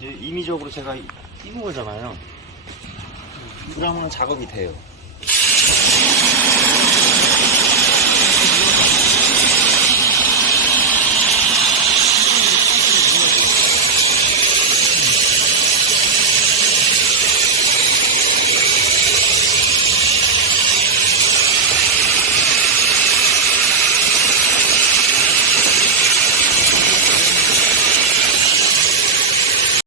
이제 임의적으로 제가 끼는 거잖아요. 그러면 작업이 돼요.